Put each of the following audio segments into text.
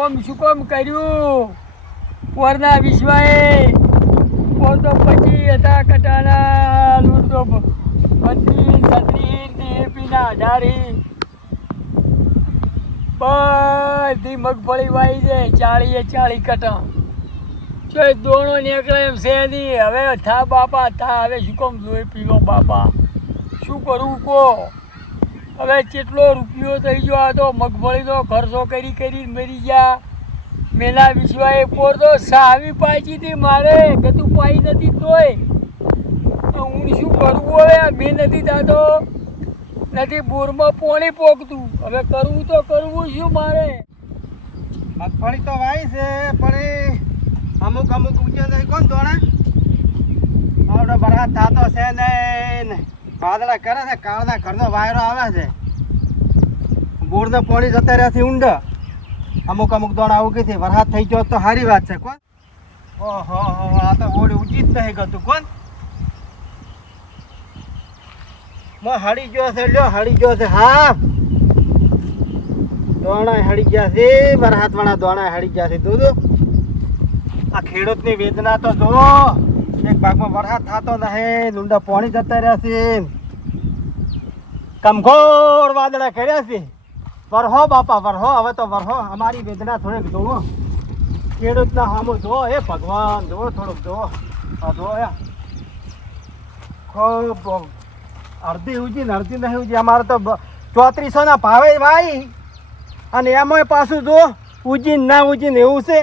ઓમ શું કોમ કર્યું પોરના વિશ્વાએ પોર તો પછી હતા કટાના લૂટ તો 32 36 એપીના 18 બધી મગફળી વાઈ છે 40 કટા જો દોણો નીકળે એમ છે નહીં હવે થા બાપા થા હવે શું કામ લોહી પીવો બાપા શું કરવું કહો હવે કેટલો રૂપિયો થઈ ગયો આ તો મગફળીનો ખર્ચો કરી મરી ગયા મેલા વિશ્વાએ પોર તો સાવી પાછી હતી મારે ગતું પાઈ નથી તોય હું શું કરવું હવે મેં નથી થતો નથી બોરમાં પોણી પોકતું હવે કરવું તો કરવું શું મારે મગફળી તો વાઈ છે પણ અમુક ઊંચો નહીં કોણ દોણે આવડો બરસાત થતો છે ને વાદળા કરે છે કાળના ઘરનો વાયરો આવે છે બોરને પાણી જતા રહ્યા છે ઊંડા અમુક દોણા આવું કે છે વરસાદ થઈ ગયો તો સારી વાત છે કોણ ઓહો આ તો ઓડી ઊંચી જ નહીં ગતું કોણ હળી ગયો છે લ્યો હળી ગયો છે હા દોણા હળી ગયા છે વરસાદ વાળા દોણા હળી ગયા છે દૂધ આ ખેડૂતની વેદના તો જો એક ભાગમાં વરસાદ થતો નહીં ઊંડા પાણી જતા રહ્યા છે કમઘોર વાદળા કર્યા છે વરહો બાપા વરહો હવે તો વરહો અમારી વેદના થોડીક જોવો ખેડૂતના સામું જો એ ભગવાન જો થોડુંક જો આ જો ખૂબ અડધી ઉજી ને અડધી નહીં ઉજી અમારે તો 3400 ભાવે ભાઈ અને એમાંય પાછું જો ઉજી ના ઉજી ને એવું છે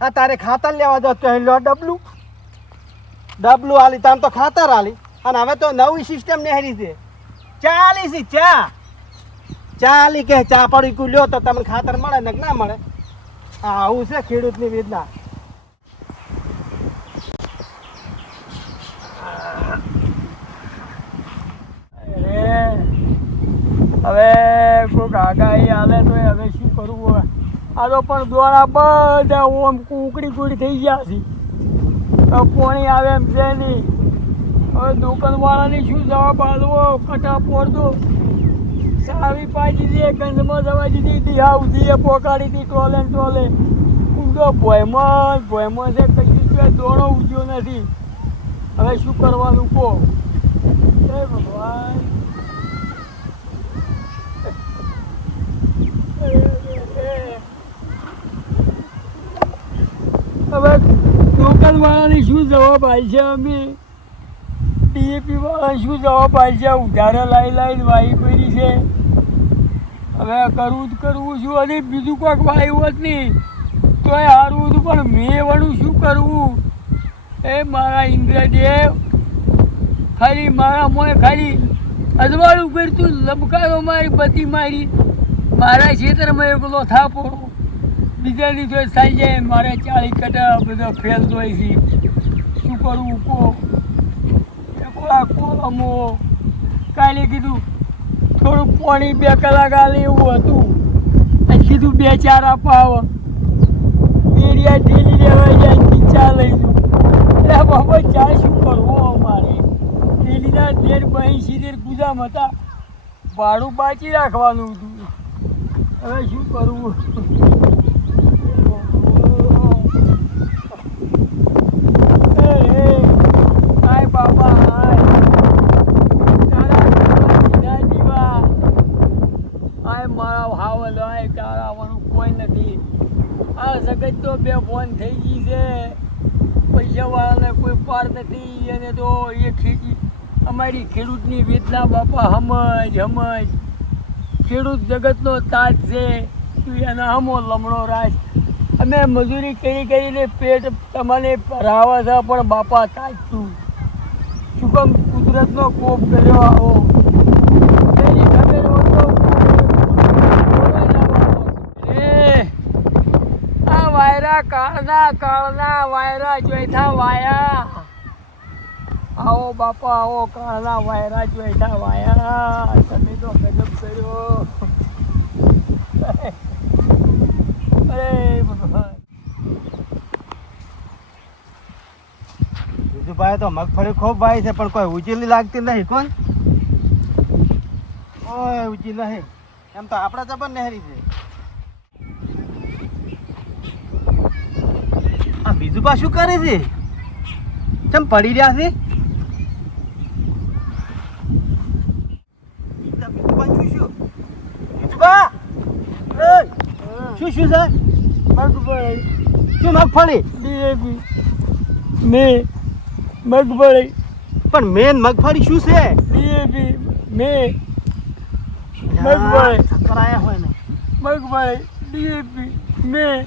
આ તારે ખાતર લેવા જાવ તો લો ડબલું આલી તામ તો ખાતર આલી અને હવે તો નવી સિસ્ટમ નેહરી છે ચા આલી કે ચા પડી લ્યો તો તમને ખાતર મળે ને ના મળે આવું છે ખેડૂતની વેદના હવે કોઈક આગાહી હાલે તો હવે શું કરવું હવે આ તો પણ દોડા બધા ઓમ કુકડી થઈ ગયા છે પાણી આવે એમ છે નહીં હવે દુકાનવાળાની શું જવાબ આલવો કટા પોરદો સાવી પાછી દે ગંધમાં જવા દીધી દિહા ઉધી પોકાડી હતી ટોલે ઊંડો ભોયમાં છે કશું દોડો ઉજ્યો નથી હવે શું કરવાનું કહો જય ભગવાન હવે દુકાનવાળાની શું જવાબ આવી છે અમે ડીએપી વાળા શું જવાબ આવી છે ઉધારે લાઈ વાઈ પડી છે હવે કરવું શું અને બીજું કોઈક વાયું જ નહીં તોય હારવું હતું પણ મેં વળું શું કરવું એ મારા ઇન્દ્રદેવ ખાલી મારા મોએ ખાલી અજવાળું કરતું લબકારો મારી બધી મારી મારા ક્ષેત્રમાં એકલો થાપો બીજાની તો થઈ જાય મારે 40 કટા બધો ફેલ જોઈ છે શું કરવું કહો અમો કાલે કીધું થોડુંક પાણી 2 કલાક આલે એવું હતું અને કીધું 2-4 અપાવ એરિયા ઢીલી લેવાઈ જાય ચા લઈ જઉં એટલે બાબા ચા શું કરવો અમારે ઢીલીના 1.80 ગુજામ હતા ભાડું બાકી રાખવાનું હતું હવે શું કરવું જગત તો બે ફોન થઈ ગઈ છે પૈસાવાળાને કોઈ પાર નથી અને તો એ અમારી ખેડૂતની વેદના બાપા સમજ ખેડૂત જગતનો તાજ છે તું એના હમો લમણો રાજ અમે મજૂરી કરીને પેટ તમને ભરાવા છે પણ બાપા તાજ તું શું કેમ કુદરતનો કોપ કર્યો આવો એની ખબર હોતો વાયરા કાળના વાયરા જોઈતા વાયા આવો બાપા આવો કાળના વાયરા જોઈતા વાયા તમે તો ગજબ કર્યો અરે ભગવાન બીજુભાઈ તો મગફળી ખૂબ વાય છે પણ કોઈ ઉજીલી લાગતી નહીં કોણ કોઈ ઉજી નહીં એમ તો આપણા જબર નહેરી છે આ બીજુબા શું કરે છે? કેમ પડી રહ્યા છે? બીજુબા શું શું છે? મગફળી શું મગફળી? ડીએપી મેં મગફળી પણ મેન મગફળી શું છે? ડીએપી મેં મગફળી ચક્કર આયા હોય ને. મગફળી ડીએપી મેં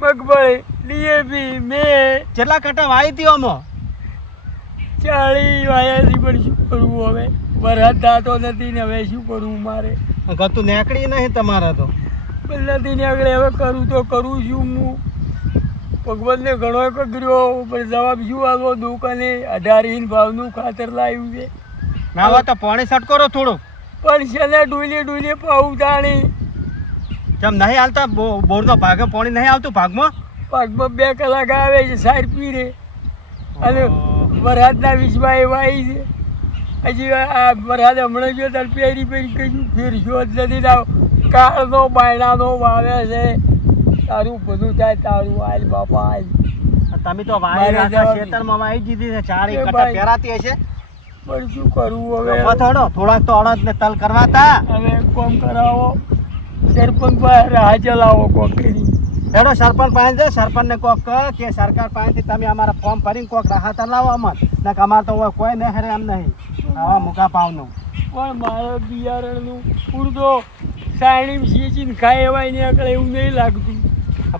મગફળી ડીએપી મેં કેટલા કટા વાવી હતી આમાં? 40 વાયાથી પણ શું કરવું હવે? વરસાદ થતો નથી ને હવે શું કરવું મારે? ગતું નીકળી નહીં તમારે તો. નથી ને આગળ હવે કરું તો કરું છું હું. ભગવાનને ઘણો કર્યો પણ જવાબ શું આવ્યો? દુકાને 18 ભાવનું ખાતર લાવ્યું છે ના હોય તો પાણી છટકો થોડુંક. પણ છેલ્લે ડૂલે પાવું તાણી કેમ નહીં હાલતા? બોરનો ભાગે પાણી નહીં આવતું ભાગમાં? પાકમાં 2 કલાક આવે છે સાર પીરે અને વરસાદના વિષમાં એવા આવી છે. હજી આ વરસાદ હમણાં જો તાર પહેરી કશું ફેરશો જ નથી. ના કાળનો બાયણાનો વાવે છે. તારું બધું થાય તારું આલ બાપા આલ. તમે તો વાવી રાખા ખેતરમાં વાવી દીધી છે. 40 કટા પહેરાતી હશે. પણ શું કરવું હવે? થોડાક તો અડદ ને તલ કરવા તા. હવે કોમ કરાવો સરપંચ પાસે રાહ ચલાવો કોક કરી. હેડો સરપંચ પાસે છે. સરપંચ ને કોક કહે કે સરકાર પાસેથી તમે અમારા ફોર્મ ભરીને કોક રાહત લાવો અમર. ને અમારે તો હવે કોઈ નહીં હેરે એમ નહીં. આવા મૂકા પાવનું પણ મારે બિયારણનું પૂરતો સાયણી સીચીને ખાય એવાય ને આગળ એવું નહીં લાગતું.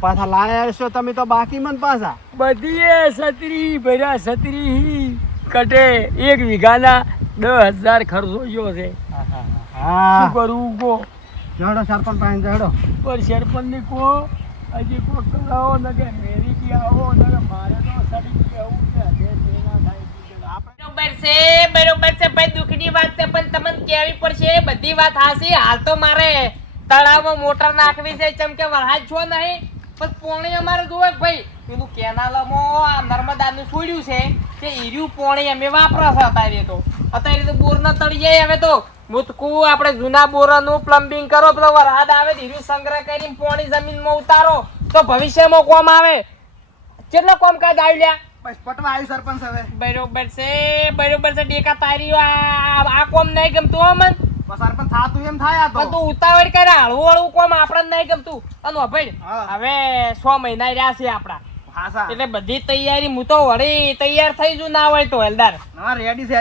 પાછા લાયા હશો તમે તો બાકી મન પાછા. બધી છત્રી ભર્યા છત્રી કટે 1 વીઘાના 10,000 ખર્ચો ગયો છે. હા શું કરવું કહો? હેડો સરપંચ પાસે હેડો. પણ સરપંચને કહો હજી કોક કરાવો ને કે મેરીથી આવો ને કે મારે તો સડી આવું છે. બરોબર છે ભાઈ, દુઃખની વાત છે પણ તમને કહેવી પડશે. બધી વાત હાસી. હાલ તો મારે તળાવમાં મોટર નાખવી છે. ચમ કે વરસાદ છો નહીં પણ પોણી અમારે જોવે ભાઈ. પેલું કેનાલમાં આ નર્મદાનું છોડ્યું છે કે હીર્યું પોણી અમે વાપરો છે. અત્યારે તો બોરના તળિયે હવે તો મૂતકું આપણે જૂના બોરનું પ્લમ્બિંગ કરો. પેલો વરસાદ આવે હીર્યું સંગ્રહ કરીને પોણી જમીનમાં ઉતારો તો ભવિષ્યમાં કોમ આવે. કેટલો કામકાજ આવી લ્યા પટવા આવ્યું સરપંચ હવે. બરોબર છે ડેકા તારી આ કોમ નહીં ગમતું હો મન. સરપંચ થાતું એમ થાય આ પણ તું ઉતાવળ કરે હળવું કોમ આપણને નહીં ગમતું. અને ભાઈ હવે 6 મહિના રહ્યા છે આપડા. એટલે બધી તૈયારી હું તો વળી તૈયાર થઈ જુ ના હોય તો હેલદાર. રેડી છે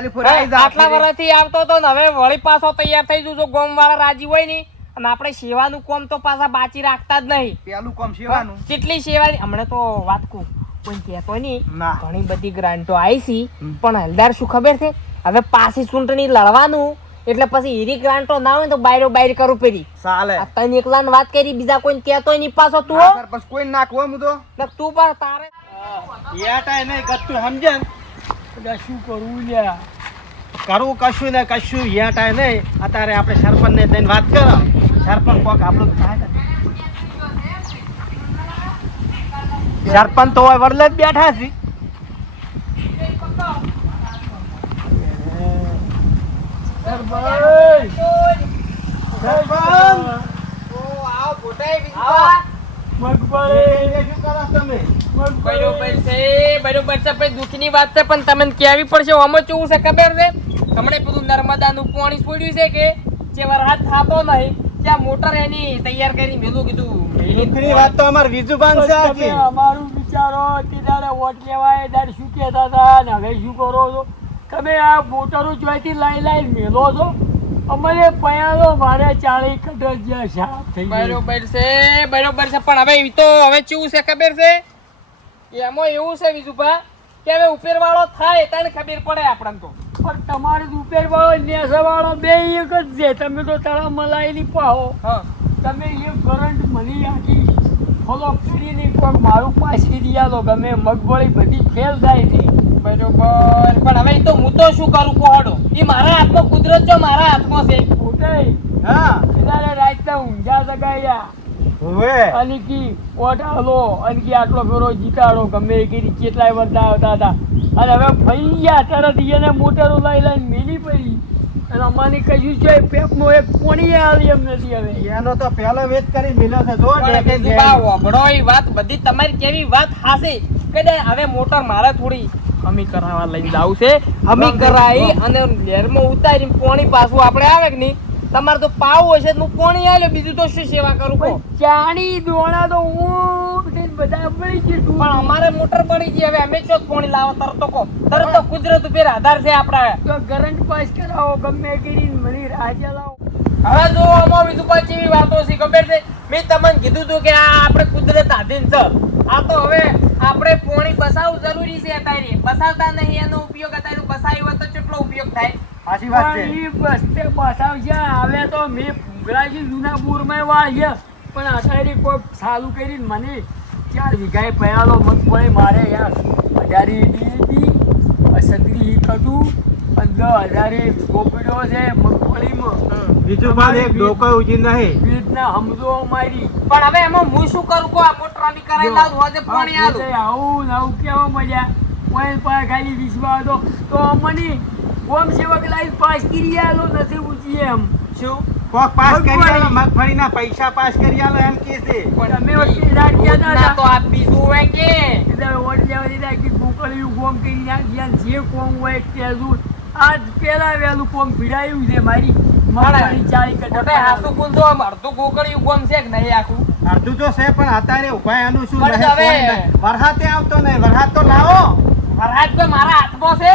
આટલા વર્ષથી આવતો તો ને હવે વળી પાછો તૈયાર થઈ જુ. જો ગોમ વાળા રાજી હોય ને અને આપણે સેવાનું કોમ તો પાછા બાચી રાખતા જ નહીં. પેલું કોમ સેવાનું કેટલી સેવાની હમણાં તો વાત કહું કોઈ કહેતો નહીં. ઘણી બધી ગ્રાન્ટો આવી છે પણ હલદાર શું ખબર છે હવે પાછી ચૂંટણી લડવાનું એટલે પછી હીરી ગ્રાન્ટો ના હોય તો બાયરો બાયર કરું પેરી ચાલે. તને એકલા ને વાત કરી બીજા કોઈ કહેતો નહીં પાછો તું સરપંચ કોઈ નાખવો હું તો તું પણ તારે યાટાય નહીં ગતું સમજે ને. બધા શું કરવું લ્યા? કરવું કશું ને કશું યાટાય નહીં. અત્યારે આપણે સરપંચ ને જઈને વાત કરો. સરપંચ કોક આપણું થાય. સરપંચ તો હોય વડલે જ બેઠા છે. બરોબર છે ભાઈ, દુઃખની વાત છે પણ તમને કહેવી પડશે. આમાં કેવું છે ખબર છે? હમણાં પેલું નર્મદાનું પાણી છોડ્યું છે કે જે વરસાદ થતો નહીં ત્યાં મોટર એની તૈયાર કરી મેલું કીધું. દુઃખની વાત તો અમાર વિજુબાન છે આખી. અમારું વિચારો તે દાડે વોટ લેવાય દાડે શું કહેતા હતા ને હવે શું કરો છો તમે? આ મોટરો જોઈતી લાઈ મેલો છો. અમારે પયાલો મારે 40 કટર જ્યાં સાફ થઈ ગઈ. બરોબર છે પણ હવે એ તો હવે કેવું છે ખબર છે? એમાં એવું છે વિજુભા કે હવે ઉપરવાળો થાય તને ખબર પડે આપણને તો. પણ તમારે ઉપર વાળો નેસા વાળો બે એક જ છે. તમે તો તળા મલાઈ પાહો. હા તમે એ કરંટ મની આખી ફોલો કરીને કોઈ મારું પાછી રહ્યા તો ગમે મગફળી બધી ફેલ થાય છે. બરોબર પણ હવે તો હું તો શું કરું પહોડો? એ મારા હાથમાં કુદરત જો મારા હાથમાં છે. ઉઠાઈ હા ત્યારે રાતના ઊંઝા સગાયા હવે અને કી ઓટાલો અને કી આટલો ફેરો જીતાડો ગમે એ કરી કેટલાય વર્ષ આવતા હતા અને હવે ફરી ગયા તરત એને મોટરો લઈને મેલી પડી અને અમારી કશું છે પેપનો એક પોણી આવી એમ નથી હવે એનો તો પહેલો વેચ કરી મિલ્યો છે જો પણ ડેકે વિજુબા વાપરો એ વાત બધી તમારી કેવી વાત હાસી કદે હવે મોટર મારે થોડી હમી કરાવવા લઈને જાવ છે હમી કરાવી અને લેરમાં ઉતારીને પોણી પાછું આપણે આવે કે નહીં તમારે તો પાવું હશે તો હું પોણી આલ્યો બીજું તો શું સેવા કરું કહો ચાણી દોણા તો હું બધા પડી ગયું પણ અમારે મોટર પડી ગઈ હવે અમે ચોક પોણી લાવો તરત તો કહો તરત તો કુદરત ઉપર આધાર છે આપણા તો કરંટ પાસ કરાવો ગમે કરીને મને રાહ ચલાવો હવે જો આમાં વિજુબા જેવી વાતો છે ખબર છે મેં તમને કીધું હતું કે આ આપણે કુદરત આધીન છે આ તો હવે આપણે પોણી બસાવવું જરૂરી છે અત્યારે બસાવતા નહીં એનો ઉપયોગ અત્યારે બસાવ્યો હોય તો કેટલો ઉપયોગ થાય સાચી વાત છે પણ ઈ બસ્તે બસાવશે હવે તો મેં ભૂગળાજી જૂના બોરમાં વાળ્યા પણ અત્યારે કોઈ ચાલુ કરીને મને 4 વીઘાએ પયાલો મગફળી મારે યાર 1000 ડીએપી 37 કદું 15000 ગોપડો છે મગફળીમાં બીજું બાદ એક ડોકો ઉજી નહીં વીજના હમદો મારી પણ હવે એમાં હું શું કરું કો આ મોટરાની કરાઈ લાવ હોજે પાણી આલું આવું નવું કેવા મજા કોઈ પાસે ખાલી વિશ્વાસ તો અમને ઓમ સેવક લાઈન પાસ કરી આલો નથી ઊંચી એમ શું કોક પાસ કરી આલો મગફળીના પૈસા પાસ કરી આલો એમ કે છે તમે વચ્ચે રાખ્યા ના હતા તો આ બીજું હોય કે એટલે વોટ લેવા દીધા કે ગોકળિયું કોમ કરી નાખ્યા જે કોમ હોય કેજું આજ પેલા વહેલું કોમ ભીડાયું છે મારી મગફળી 40 મોટે હાસુ કુંજો આમ અડધું ગોકળિયું ગોમ છે કે નહીં આખું અડધું તો છે પણ અત્યારે ઉભા એનું શું પણ રહે હવે- કોઈ નહીં. વરસાદે આવતો નહીં વરસાદ તો લાવો વરહાદ કોઈ મારા હાથમાં છે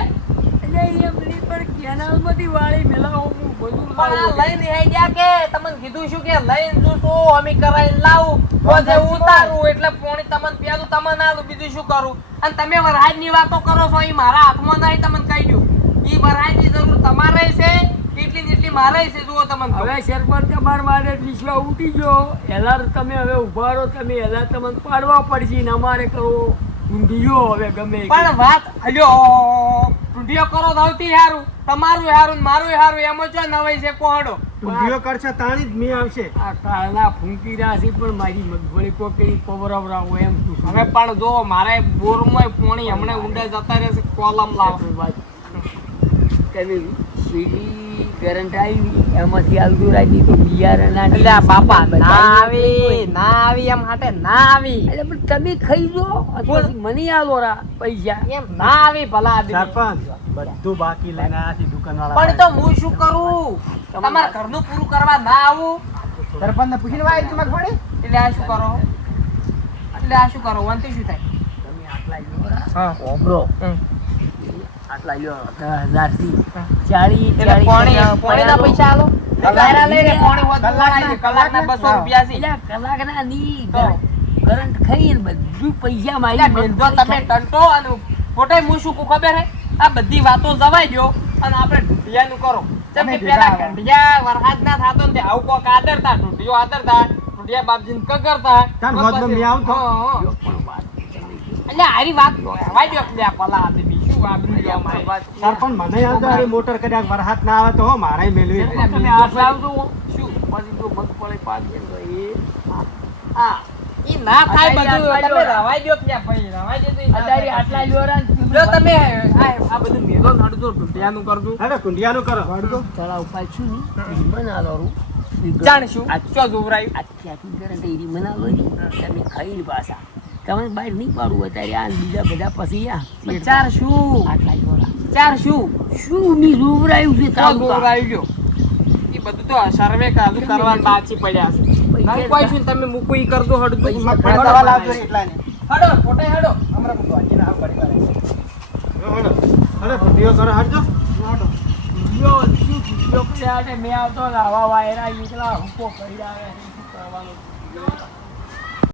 એટલે એમ નહીં પણ કેનાલમાંથી વાળી મેલાવો હું બધું પણ આ લાવું. લઈને આઈ ગયા કે તમને કીધું શું કે લઈને જુશું અમે કરાઈને લાવું પોતે ઉતારું એટલે પોણી તમને પેલું તમને આલું બીજું શું કરું અને તમે વરહાદની વાતો કરો છો એ મારા હાથમાં નહીં તમને કહી દઉં ઈ વરહાદની જરૂર તમારે છે એટલી ને એટલી મારે છે જુઓ તમને હવે સરપંચ તમારા માટે વિશ્વા ઉઠી ગયો એલાર તમે હવે ઉભા રહો તમે એલા તમને પાડવા પડશે ને અમારે કરવો ઊંધિયો હવે ગમે એ. પણ વાત હલ્યો ટુંડિયો કરો સૌથી હારું તમારું હારું ને મારું હારું એમાં જો નવાઈ છે કોહડો ઊંધિયો કરશે તાણી જ મી આવશે આ કાળના ફૂંકી રાશિ પણ મારી મગફળી કોકરી પવરાવરાવો એમ પૂછું. હવે પણ જો મારે બોરમાં પોણી હમણે ઊંડે જતા રહેશે કોલમ લાવ તમે સીડી કરંટ આવી એમાંથી આવતું રાખી તો બિયારણના એટલે આ બાપા ના આવી ના આવી એમ હાટે ના આવી એટલે પણ તમે ખાઈ જો બોલ. પછી મને આલો રા પૈસા એમ ના આવી ભલા આદમી સરપંચ બધું બાકી લઈને આયા છે દુકાનવાળા પણ તો હું શું કરું તમારા ઘરનું પૂરું કરવા ના આવું સરપંચને પૂછીને વાય છે મગફળી એટલે આ શું કરો એટલે આ શું કરો વંતી શું થાય તમે આટલા લ્યો રા હા ઓમરો આટલા લ્યો 10,000 થી 40 એટલે પોણીના પૈસા આલો કલાકના લઈને પોણી વધુ વળાય છે. કલાકના 200 રૂપિયા છે એટલે કલાકના ની કરંટ ખાઈને બધું પૈસા મારી એટલે બેનજો તમે ટંટો અને પોતે હું શું કહું ખબર હે આ બધી વાતો જવાઈ દો અને આપણે ઢૂંઢિયાનું કરો જેમ કે પેલા ઢૂંઢિયા વરસાદ ના થાતો ને તે આવું કોક આદરતા ઢૂંઢિયો આદરતા ઢૂંઢિયા બાપજીને કગરતા ચાલ હોદમાં મેં આવતો. એટલે હારી વાત હવાઈ દો એટલે આ પલા આદમી શું આબરૂ લ્યો મારી વાત સરપંચ મને યાદ આવે મોટર કદાચ વરસાદ ના આવે તો હો મારે મેળવી એટલે તમે આટલા આવજો શું પછી જો મગફળી પાડી દે તો એ હા ઈ ના થાય બધું અત્યારે તમે રવાઈ દો ત્યાં ભાઈ રવાઈ દો તો ઈ ના અત્યારે થાય. આટલા લ્યો રા જો તમે આ બધું મેલો નડજો ઢૂંઢિયાનું કરજો હવે કુંડિયાનું કરો હળજો તળાવ પાછું ની મનાલો રૂ જાણશું ચો જોવરાયું આખી આખી કરંટ એરી મનાલો તમે ખાઈને પાછા તમે બહાર નહીં પાડવું અત્યારે આ બીજા બધા પછી આ ચાર શું આટલા લ્યો રા ચાર શું શું ની રૂવરાયું છે ચો તાલુકા જોવરાયું લ્યો ઈ બધું તો સર્વે કાજુ કરવાનું બાકી પડ્યા છે નહીં કોઈ શું તમે મૂકું ઈ કરજો હડજો મગફળી દવા લાવજો ને એટલાની. હડો ફોટે હડો હમણાં બધું વાંચીને આવ પડી વાળે. હળો કુંડિયો કરો હળજો યો શું કીધો કે આટે મેં આવતો ને આવા વાયરા એકલા હુકો કરી આવે શું કરવાનું